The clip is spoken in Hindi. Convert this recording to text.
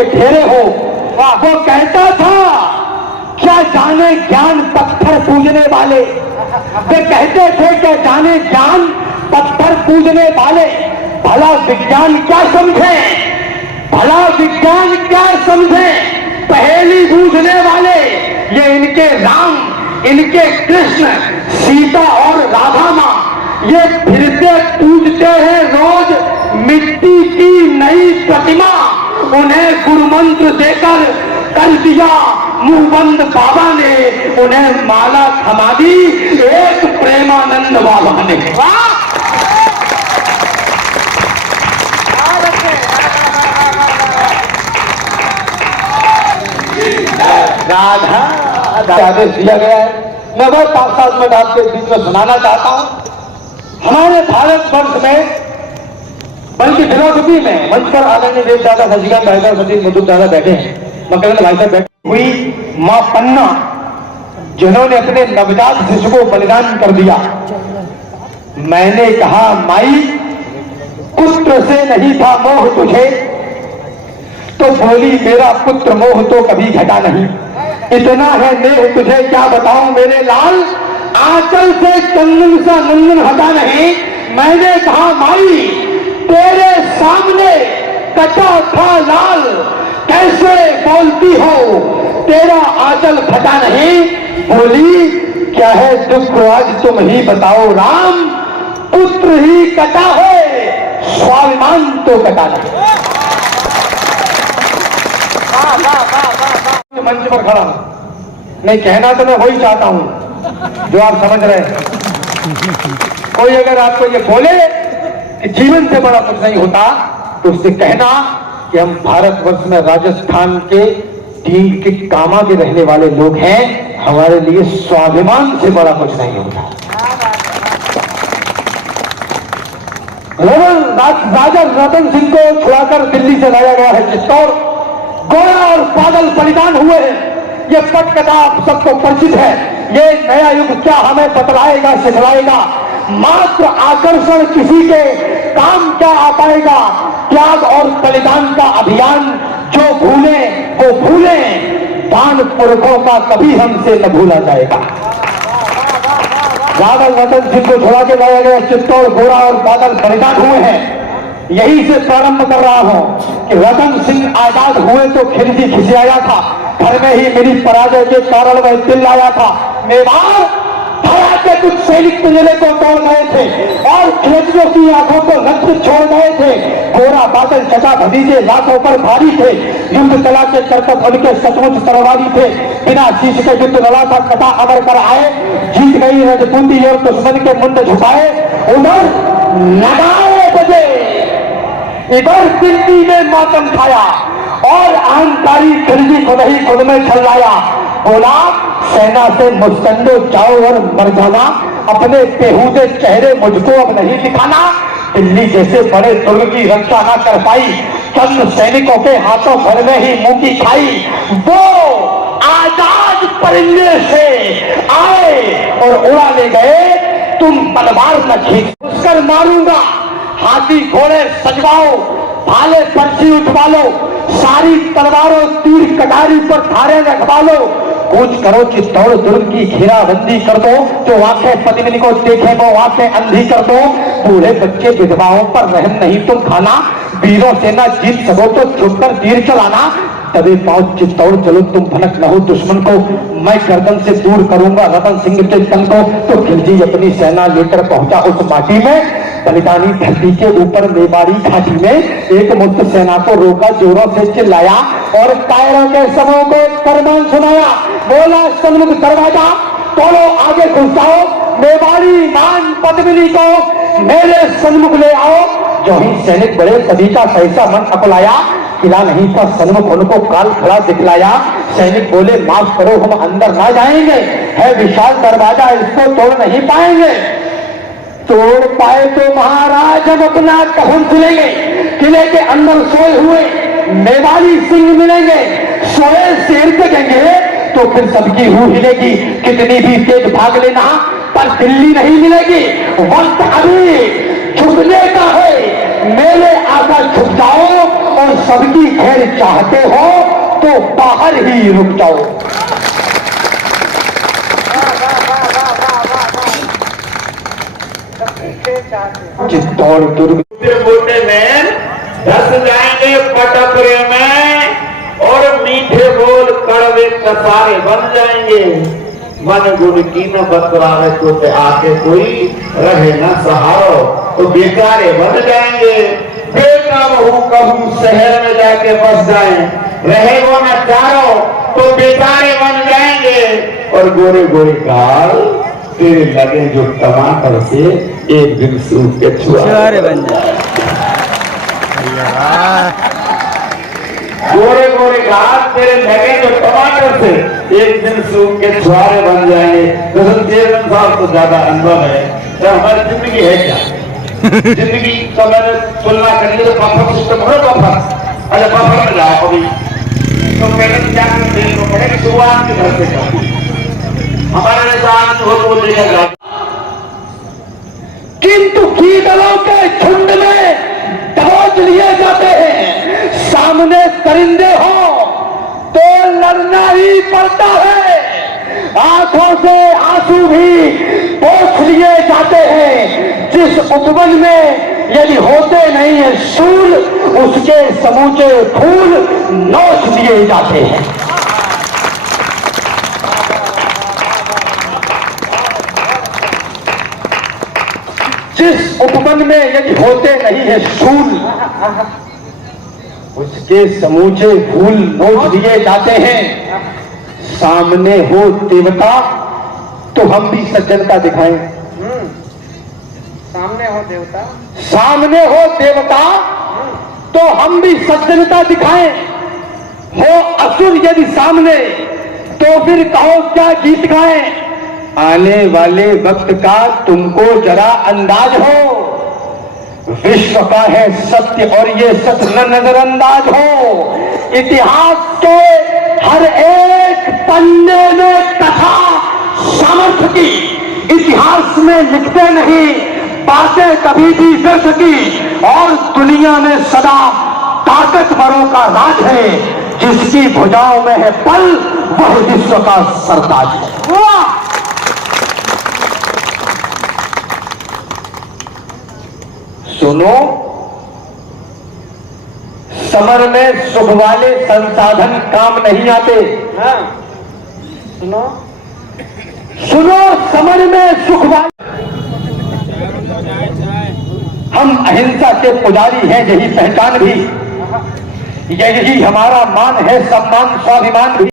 के ठहरे हो। वो कहता था क्या जाने ज्ञान पत्थर पूजने वाले, वे कहते थे क्या जाने ज्ञान पत्थर पूजने वाले। भला विज्ञान क्या समझे, भला विज्ञान क्या समझे, पहेली बूझने वाले। ये इनके राम, इनके कृष्ण, सीता और राधा मां, ये फिरते पूजते हैं रोज मिट्टी की नई प्रतिमा। उन्हें गुरु मंत्र देकर कर दिया मुंहबंद बाबा ने, उन्हें माला थमा दी एक प्रेमानंद बाबा ने। राधा आदेश दिया गया है। मैं वो 5-7 मिनट आपके बीच में सुनाना चाहता हूं। हमारे भारतवर्ष में, बल्कि फिलोसफी में मंच पर आदरणीय देव दादा सचिकांत भाई सतीश मधुर दादा बैठे हैं, मकरंद भाई साहब बैठे हुई मां पन्ना, जिन्होंने अपने नवजात शिशु को बलिदान कर दिया। मैंने कहा माई पुत्र से नहीं था मोह तुझे, तो बोली मेरा पुत्र मोह तो कभी घटा नहीं। इतना है नेह तुझे क्या बताऊं मेरे लाल, आंचल से चंदन सा नंदन हटा नहीं। मैंने कहा माई तेरे सामने कटा था लाल, कैसे बोलती हो तेरा आंचल फटा नहीं। बोली क्या है दुख आज तुम ही बताओ राम, पुत्र ही कटा है स्वाभिमान तो कटा नहीं। मंच पर खड़ा हूं, नहीं कहना तो मैं वही चाहता हूं जो आप समझ रहे हैं। कोई अगर आपको ये बोले कि जीवन से बड़ा कुछ नहीं होता, तो उससे कहना कि हम भारतवर्ष में राजस्थान के टीम के कामा के रहने वाले लोग हैं, हमारे लिए स्वाभिमान से बड़ा कुछ नहीं होता। राजा रतन सिंह को छुड़ाकर दिल्ली से लाया गया है चित्तौड़। गोरा और बादल बलिदान हुए हैं, ये पटकथा आप सबको परिचित है। ये नया युग क्या हमें बतलाएगा, सिखलाएगा। मात्र आकर्षण किसी के काम क्या आ पाएगा। त्याग और बलिदान का अभियान जो भूले वो भूले, दान पुरखों का कभी हमसे न भूला जाएगा। राजा रतन सिंह को छुड़ा के लाया गया चित्तौड़, गोरा और बादल बलिदान हुए हैं। यही से प्रारंभ कर रहा हूं कि रतन सिंह आजाद हुए तो खिलजी खिसियाया था, घर में ही मेरी पराजय के कारण वह दिल आया था। मेवाड़ धरा के कुछ सैनिक पिंजरे को तोड़ गए थे और खिलजियों की आंखों को रक्त छोड़ गए थे। गोरा बादल चचा भतीजे लाखों पर भारी थे, युद्ध कला के करतब उनके सचमुच तरवारी थे। बिना शीश के युद्ध लड़ा था, कथा अमर कर आए, जीत गई रजपूती और दुश्मन के मुंड झुकाए। उधर नगाड़े बजे, इधर दिल्ली में मातम खाया और अहंकारी खिलजी खुद ही खुद में छल्लाया। बोला सेना से मुस्तंदो जाओ और मर जाना, अपने बेहूदे चेहरे मुझको अब नहीं दिखाना। दिल्ली जैसे बड़े दुर्ग की रक्षा ना कर पाई, चंद सैनिकों के हाथों भर में ही मुंह की खाई। वो आजाद परिंदे से आए और उड़ा ले गए, तुम तलवार न खींच उसकर मारूंगा। हाथी घोड़े सजवाओ, भाले पर्ची उठवा लो, सारी तलवारों तीर कटारी पर धारे रखवा लो। कूच करो चित्तौड़ दुर्ग की घेराबंदी कर दो, जो आंखें पद्मिनी को देखे वो आंखें अंधी कर दो। बूढ़े बच्चे विधवाओं पर रहम नहीं तुम खाना, वीरों से ना जीत सको तो चुप कर तीर चलाना। तभी पांव चित्तौड़ चलो तुम भनक न हो दुश्मन को, मैं गर्दन से दूर करूंगा रतन सिंह के तन को। तो खिलजी अपनी सेना लेकर पहुंचा उस माटी में, बलिदानी धरती के ऊपर मेवाड़ी घाटी में। एक मुक्त सेना को रोका, जोरों से चिल्लाया और कायरों के समूह को फरमान सुनाया। बोला सन्मुख दरवाजा तोड़ो, आगे घुस जाओ, मेवाड़ी मान पद्मिनी को मेरे सन्मुख ले आओ। जो ही सैनिक बड़े सभी का सहसा मन अकुलाया, किला नहीं था सन्मुख उनको काल खड़ा दिखलाया। सैनिक बोले माफ करो हम अंदर ना जाएंगे, है विशाल दरवाजा इसको तोड़ नहीं पाएंगे। तोड़ पाए तो महाराज हम अपना कहूं खुलेंगे, किले के अंदर सोए हुए मेवाड़ी सिंह मिलेंगे। सोए शेर देखेंगे तो फिर सबकी रूह हिलेगी, कितनी भी तेज भाग लेना पर दिल्ली नहीं मिलेगी। वक्त अभी झुकने का है, मेले आकर छुप जाओ और सबकी खैर चाहते हो तो बाहर ही रुक जाओ। चित्तौड़ दुर्ग बूटे में धस जाएंगे पटकरे में और मीठे बोल कड़वे कसारे बन जाएंगे। मन गुण की न बतरावे तो पे आके कोई रहे न सहारो तो बेचारे बन जाएंगे। बेटा बहू कहूँ शहर में जाके बस जाए रहे वो न चारो तो बेचारे बन जाएंगे। और गोरे गोरे गाल तेरे लगे जो टमाटर से एक दिन सूख के छुआरे बन जाए। गोरे गोरे गाल तेरे लगे जो टमाटर से एक दिन सूख के छुआरे बन जाएंगे। दरअसल चेयरमैन साहब को ज्यादा अनुभव है तो हमारी जिंदगी है क्या? जिंदगी का मैंने तुलना करिए तो बफर सिस्टम है। बफर अच्छा बफर में जाओ अभी तो पहले क्या करते पड़ेगा शुरुआत के घर से करो। हमारे साथ हो तो देखा जाए किंतु कीड़ों के झुंड में दबोच लिए जाते हैं। सामने परिंदे हो तो लड़ना ही पड़ता है। आंखों से आंसू भी पोंछ लिए जाते हैं। जिस उपवन में यदि होते नहीं है सूल उसके समूचे फूल नोच लिए जाते हैं। जिस उपवन में यदि होते नहीं है सूल उसके समूचे फूल नोच दिए जाते हैं। सामने हो देवता तो हम भी सज्जनता दिखाएं। सामने हो देवता, सामने हो देवता तो हम भी सज्जनता दिखाएं। हो असुर यदि सामने तो फिर कहो क्या गीत गाएं। आने वाले वक्त का तुमको जरा अंदाज हो। विश्व का है सत्य और ये सत्य न नजरअंदाज हो। इतिहास के हर एक पन्ने में कथा सामर्थ्य की। इतिहास में लिखते नहीं बातें कभी भी व्यर्थ की। और दुनिया में सदा ताकतवरों का राज है। जिसकी भुजाओं में है बल वह विश्व का सरताज है। सुनो समर में सुख वाले संसाधन काम नहीं आते। हाँ सुनो सुनो समर में सुख वाले। हम अहिंसा के पुजारी हैं यही पहचान भी यही हमारा मान है सम्मान स्वाभिमान भी।